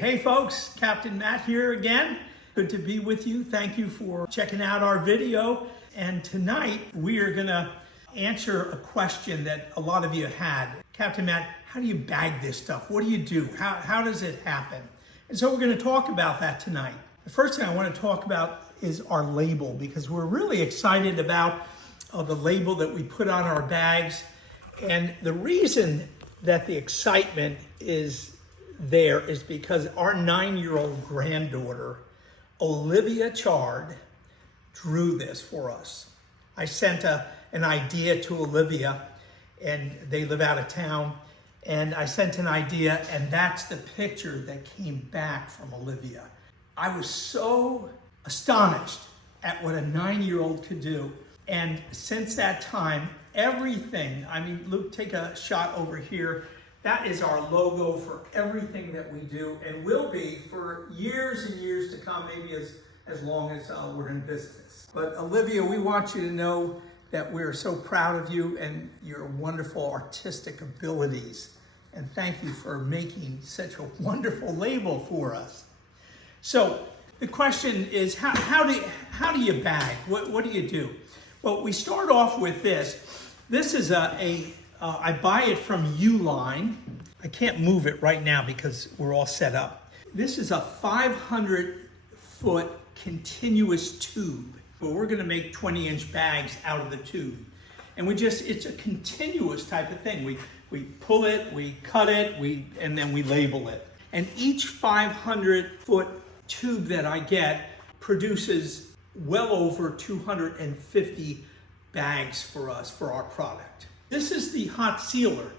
Hey folks, Captain Matt here again. Good to be with you. Thank you for checking out our video. And tonight we are gonna answer a question that a lot of you had. Captain Matt, how do you bag this stuff? What do you do? How does it happen? And so we're gonna talk about that tonight. The first thing I wanna talk about is our label, because we're really excited about the label that we put on our bags. And the reason that the excitement is there is because our 9-year-old granddaughter, Olivia Chard, drew this for us. I sent an idea to Olivia, and they live out of town, and I sent an idea, and that's the picture that came back from Olivia. I was so astonished at what a 9-year-old could do. And since that time, everything, I mean, Luke, take a shot over here. That is our logo for everything that we do, and will be for years and years to come, maybe as long as we're in business. But Olivia, we want you to know that we're so proud of you and your wonderful artistic abilities. And thank you for making such a wonderful label for us. So the question is, how do you bag? What do you do? Well, we start off with this. This is I buy it from Uline. I can't move it right now because we're all set up. This is a 500-foot continuous tube, but we're gonna make 20-inch bags out of the tube. And it's a continuous type of thing. We pull it, we cut it, and then we label it. And each 500-foot tube that I get produces well over 250 bags for us, for our product. This is the hot sealer.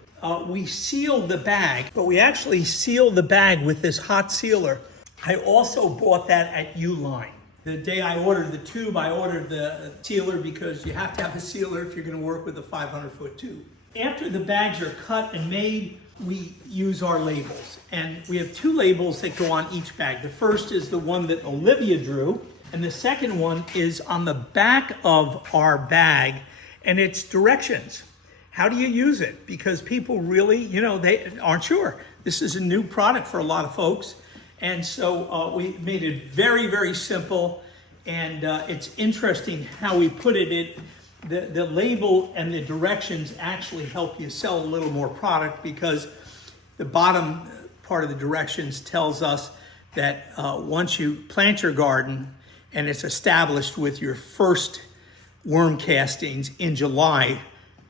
We seal the bag, but we actually seal the bag with this hot sealer. I also bought that at Uline. The day I ordered the tube, I ordered the sealer because you have to have a sealer if you're gonna work with a 500-foot tube. After the bags are cut and made, we use our labels. And we have 2 labels that go on each bag. The first is the one that Olivia drew, and the second one is on the back of our bag, and it's directions. How do you use it? Because people really, they aren't sure. This is a new product for a lot of folks. And so we made it very, very simple. And it's interesting how we put it. The label and the directions actually help you sell a little more product, because the bottom part of the directions tells us that once you plant your garden and it's established with your first worm castings in July,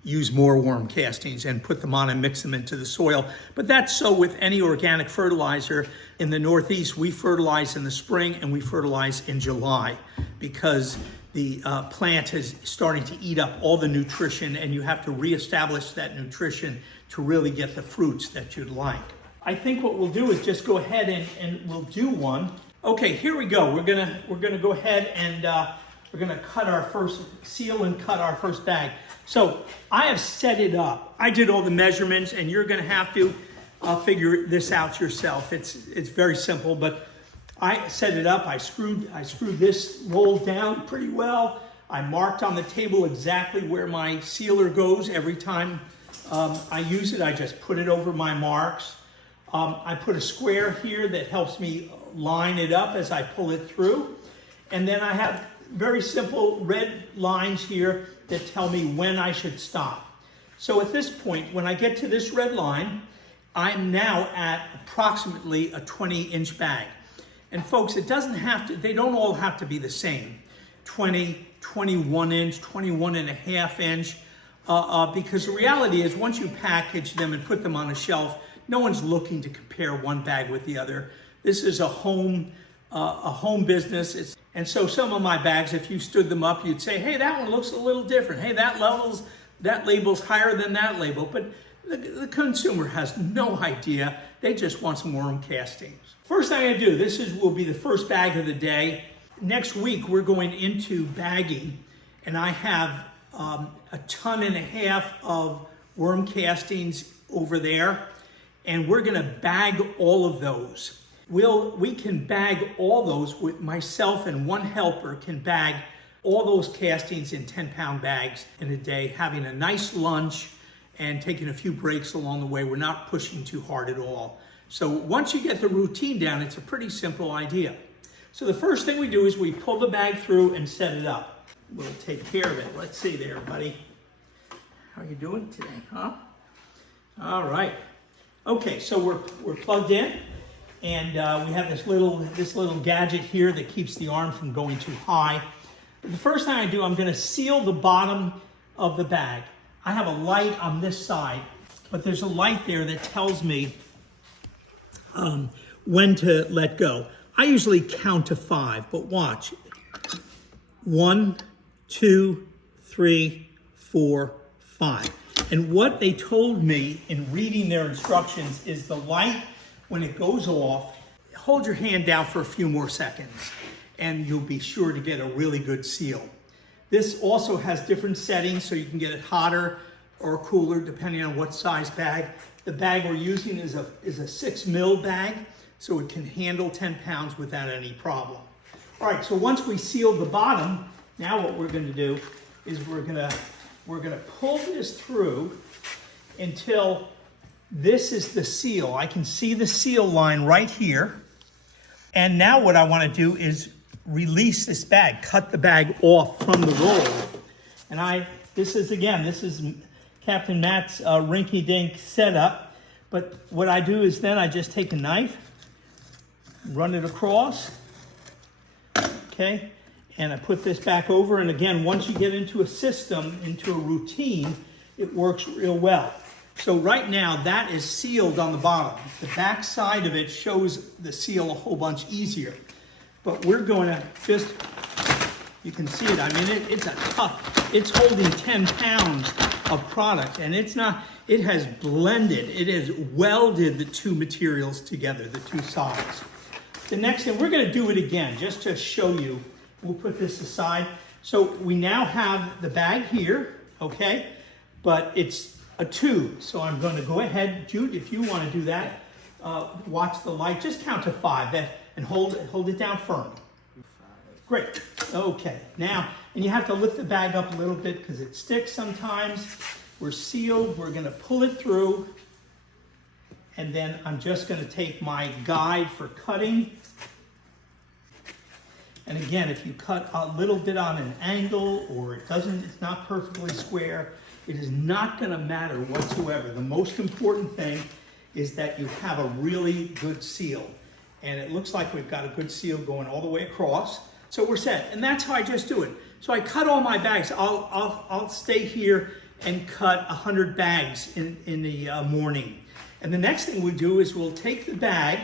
use more worm castings and put them on and mix them into the soil. But that's so with any organic fertilizer. In the Northeast, we fertilize in the spring and we fertilize in July, because the plant is starting to eat up all the nutrition, and you have to reestablish that nutrition to really get the fruits that you'd like. I think what we'll do is just go ahead and we'll do one. Okay, here we go. We're gonna go ahead and we're gonna cut our first seal and cut our first bag. So I have set it up. I did all the measurements, and you're gonna have to figure this out yourself. It's very simple, but I set it up. I screwed this roll down pretty well. I marked on the table exactly where my sealer goes every time I use it. I just put it over my marks. I put a square here that helps me line it up as I pull it through. And then I have very simple red lines here that tell me when I should stop. So at this point, when I get to this red line, I'm now at approximately a 20-inch bag. And folks, it doesn't have to, they don't all have to be the same. 20, 21 inch, 21 and a half inch, because the reality is once you package them and put them on a shelf, no one's looking to compare one bag with the other. This is a home business. And so some of my bags, if you stood them up, you'd say, hey, that one looks a little different. Hey, that label's higher than that label. But the consumer has no idea. They just want some worm castings. First thing I do, will be the first bag of the day. Next week, we're going into bagging, and I have a 1.5 tons of worm castings over there, and we're gonna bag all of those. We can bag all those with myself, and one helper can bag all those castings in 10-pound bags in a day, having a nice lunch and taking a few breaks along the way. We're not pushing too hard at all. So once you get the routine down, it's a pretty simple idea. So the first thing we do is we pull the bag through and set it up. We'll take care of it. Let's see there, buddy. How are you doing today, huh? All right. Okay, so we're plugged in, and we have this little gadget here that keeps the arm from going too high. The first thing I do, I'm going to seal the bottom of the bag. I have a light on this side, but there's a light there that tells me when to let go. I usually count to 5, but watch. 1, 2, 3, 4, 5. And what they told me in reading their instructions is the light, when it goes off, hold your hand down for a few more seconds and you'll be sure to get a really good seal. This also has different settings, so you can get it hotter or cooler depending on what size bag. The bag we're using is a 6 mil bag, so it can handle 10 pounds without any problem. All right, so once we seal the bottom, now what we're going to do is we're going to pull this through until this is the seal. I can see the seal line right here. And now what I want to do is release this bag, cut the bag off from the roll. And this is Captain Matt's rinky-dink setup. But what I do is then I just take a knife, run it across, okay? And I put this back over, and again, once you get into a system, into a routine, it works real well. So right now, that is sealed on the bottom. The back side of it shows the seal a whole bunch easier. But we're going to just, you can see it, I mean, it's holding 10 pounds of product, and it has blended, it has welded the two materials together, the two sides. The next thing, we're going to do it again, just to show you. We'll put this aside. So we now have the bag here, okay? But it's a tube. So I'm going to go ahead, Jude, if you want to do that, watch the light. Just count to 5 and hold it down firm. Great. Okay. Now, and you have to lift the bag up a little bit because it sticks sometimes. We're sealed. We're going to pull it through. And then I'm just going to take my guide for cutting. And again, if you cut a little bit on an angle or it's not perfectly square, it is not going to matter whatsoever. The most important thing is that you have a really good seal. And it looks like we've got a good seal going all the way across. So we're set. And that's how I just do it. So I cut all my bags. I'll stay here and cut 100 bags in the morning. And the next thing we do is we'll take the bag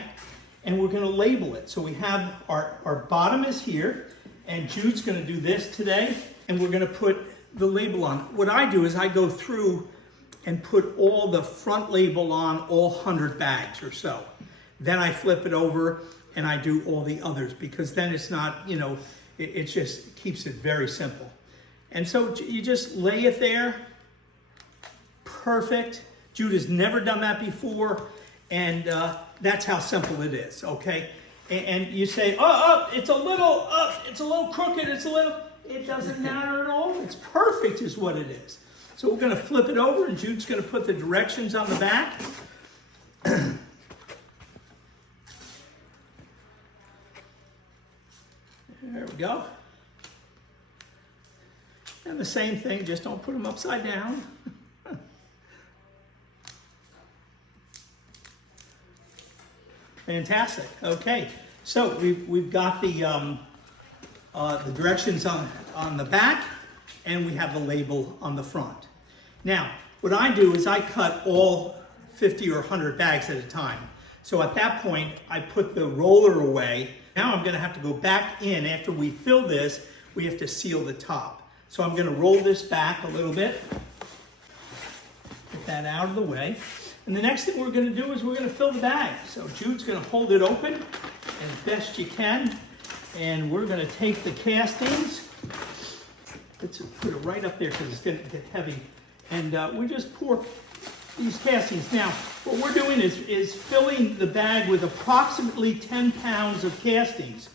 and we're going to label it. So we have our bottom is here, and Jude's going to do this today, and we're going to put the label on. What I do is I go through and put all the front label on all 100 bags or so. Then I flip it over and I do all the others, because then it's not, it just keeps it very simple. And so you just lay it there. Perfect. Jude has never done that before, and that's how simple it is, okay? And you say, it's a little crooked, it doesn't matter at all. It's perfect is what it is. So we're going to flip it over, and Jude's going to put the directions on the back. There we go. And the same thing, just don't put them upside down. Fantastic. Okay, so we've got the directions on the back, and we have the label on the front. Now, what I do is I cut all 50 or 100 bags at a time. So at that point, I put the roller away. Now I'm going to have to go back in. After we fill this, we have to seal the top. So I'm going to roll this back a little bit. Get that out of the way. And the next thing we're going to do is we're going to fill the bag. So Jude's going to hold it open as best you can. And we're going to take the castings. Let's put it right up there because it's going to get heavy. And we just pour these castings. Now, what we're doing is filling the bag with approximately 10 pounds of castings.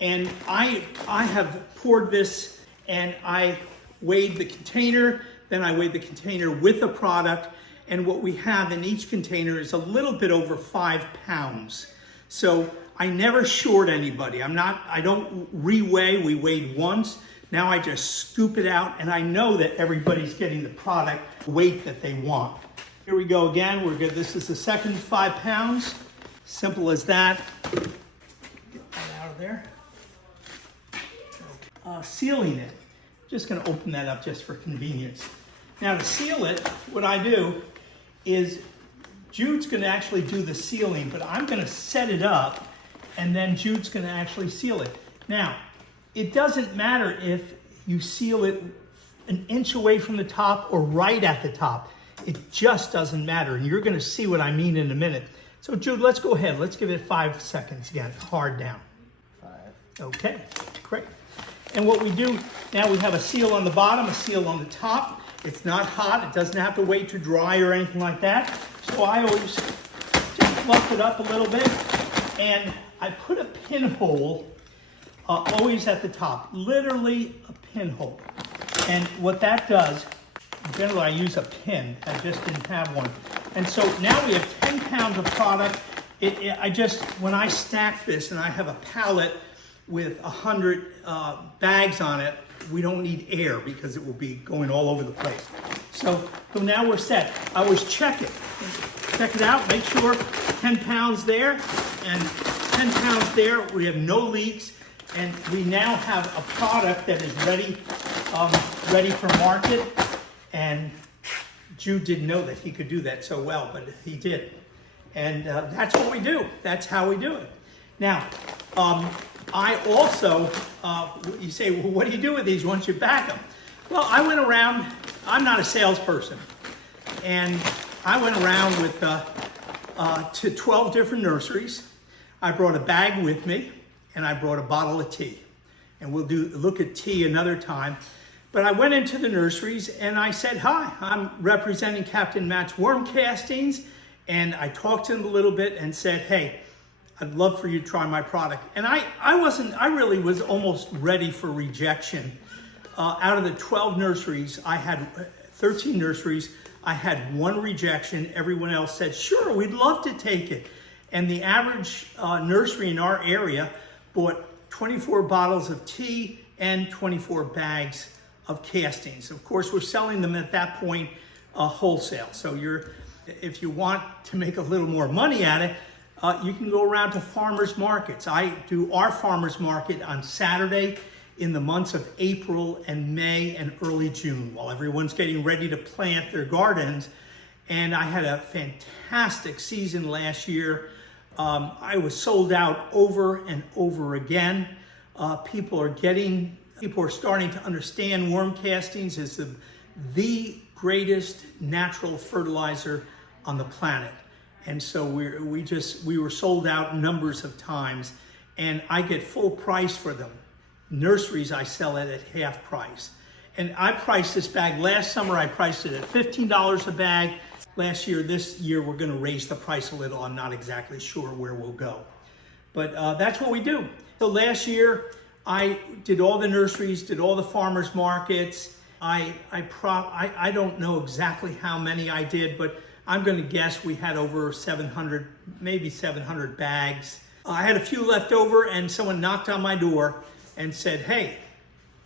And I have poured this, and I weighed the container. Then I weighed the container with the product. And what we have in each container is a little bit over 5 pounds. So I never short anybody. I don't re-weigh. We weighed once. Now I just scoop it out, and I know that everybody's getting the product weight that they want. Here we go again. We're good. This is the second 5 pounds. Simple as that. Get that out of there. Sealing it. Just going to open that up just for convenience. Now to seal it, what I do is Jude's going to actually do the sealing, but I'm going to set it up, and then Jude's going to actually seal it. Now, it doesn't matter if you seal it an inch away from the top or right at the top. It just doesn't matter, and you're going to see what I mean in a minute. So Jude, let's go ahead. Let's give it 5 seconds again, hard down. 5. Okay, great. And what we do, now we have a seal on the bottom, a seal on the top. It's not hot, it doesn't have to wait to dry or anything like that. So I always just fluff it up a little bit, and I put a pinhole always at the top, literally a pinhole. And what that does, generally I use a pin, I just didn't have one. And so now we have 10 pounds of product. When I stack this and I have a pallet with 100 bags on it, we don't need air because it will be going all over the place. So now we're set. I always check it. Check it out, make sure 10 pounds there and 10 pounds there. We have no leaks, and we now have a product that is ready for market. And Jude didn't know that he could do that so well, but he did. And that's what we do. That's how we do it. Now, I also, you say, well, what do you do with these once you back them? Well, I went around, I'm not a salesperson, and I went around with to 12 different nurseries. I brought a bag with me, and I brought a bottle of tea. And we'll look at tea another time. But I went into the nurseries and I said, hi, I'm representing Captain Matt's Worm Castings. And I talked to them a little bit and said, hey, I'd love for you to try my product. And I really was almost ready for rejection. Out of the 12 nurseries, I had 13 nurseries. I had 1 rejection. Everyone else said, sure, we'd love to take it. And the average nursery in our area bought 24 bottles of tea and 24 bags of castings. Of course, we're selling them at that point wholesale. So if you want to make a little more money at it, you can go around to farmers markets. I do our farmers market on Saturday in the months of April and May and early June while everyone's getting ready to plant their gardens. And I had a fantastic season last year. I was sold out over and over again. People are starting to understand worm castings as the greatest natural fertilizer on the planet. And so we were sold out numbers of times, and I get full price for them. Nurseries, I sell it at half price. And I priced this bag last summer, I priced it at $15 a bag. This year, we're gonna raise the price a little. I'm not exactly sure where we'll go. But that's what we do. So last year, I did all the nurseries, did all the farmers markets. I don't know exactly how many I did, but I'm going to guess we had over 700, maybe 700 bags. I had a few left over, and someone knocked on my door and said, hey,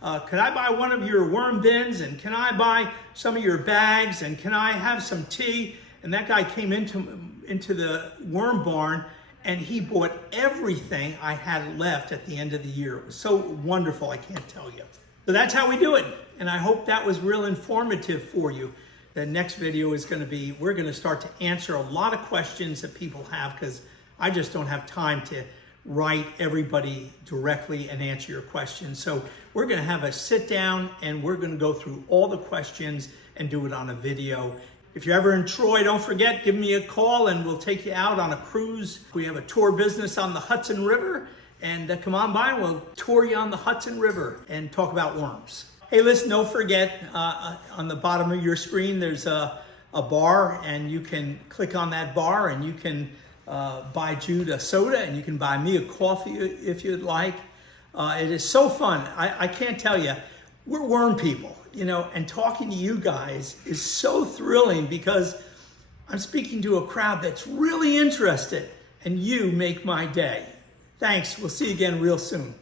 could I buy one of your worm bins, and can I buy some of your bags, and can I have some tea? And that guy came into the worm barn, and he bought everything I had left at the end of the year. It was so wonderful, I can't tell you. So that's how we do it, and I hope that was real informative for you. The next video is going to be, we're going to start to answer a lot of questions that people have, because I just don't have time to write everybody directly and answer your questions. So we're going to have a sit down, and we're going to go through all the questions and do it on a video. If you're ever in Troy, don't forget, give me a call and we'll take you out on a cruise. We have a tour business on the Hudson River, and come on by and we'll tour you on the Hudson River and talk about worms. Hey, listen, don't forget, on the bottom of your screen, there's a bar, and you can click on that bar and you can buy Jude a soda, and you can buy me a coffee if you'd like. It is so fun. I can't tell you, we're worm people, you know, and talking to you guys is so thrilling, because I'm speaking to a crowd that's really interested, and you make my day. Thanks. We'll see you again real soon.